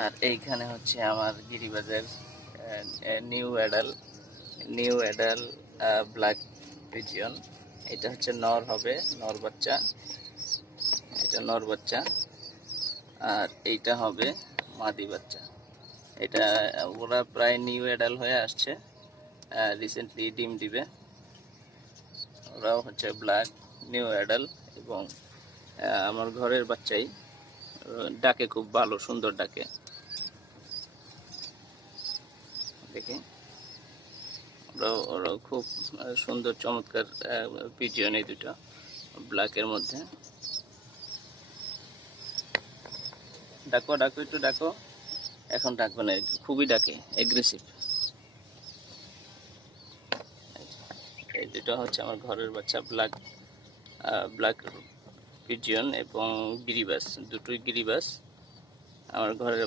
আর এইখানে হচ্ছে আমার গিরিবাজের নিউ অ্যাডাল ব্ল্যাক পিজিয়ন। এটা হচ্ছে নর হবে, নর বাচ্চা, এটা নর বাচ্চা। আর এইটা হবে মাদি বাচ্চা। এটা ওরা প্রায় নিউ অ্যাডাল হয়ে আসছে, রিসেন্টলি ডিম দিবে। ওরাও হচ্ছে ব্ল্যাক নিউ অ্যাডাল এবং আমার ঘরের বাচ্চাই। ডাকে খুব ভালো, সুন্দর ডাকে। দেখি ওরাও খুব সুন্দর চমৎকার পিজিয়ন এই দুটো ব্ল্যাকের মধ্যে। ডাকো ডাকো, একটু ডাকো। এখন ডাকবে না, খুবই ডাকে, এগ্রেসিভ। এই দুটো হচ্ছে আমার ঘরের বাচ্চা, ব্ল্যাক পিজিয়ন এবং গিরিবাস, দুটোই গিরিবাস আমার ঘরের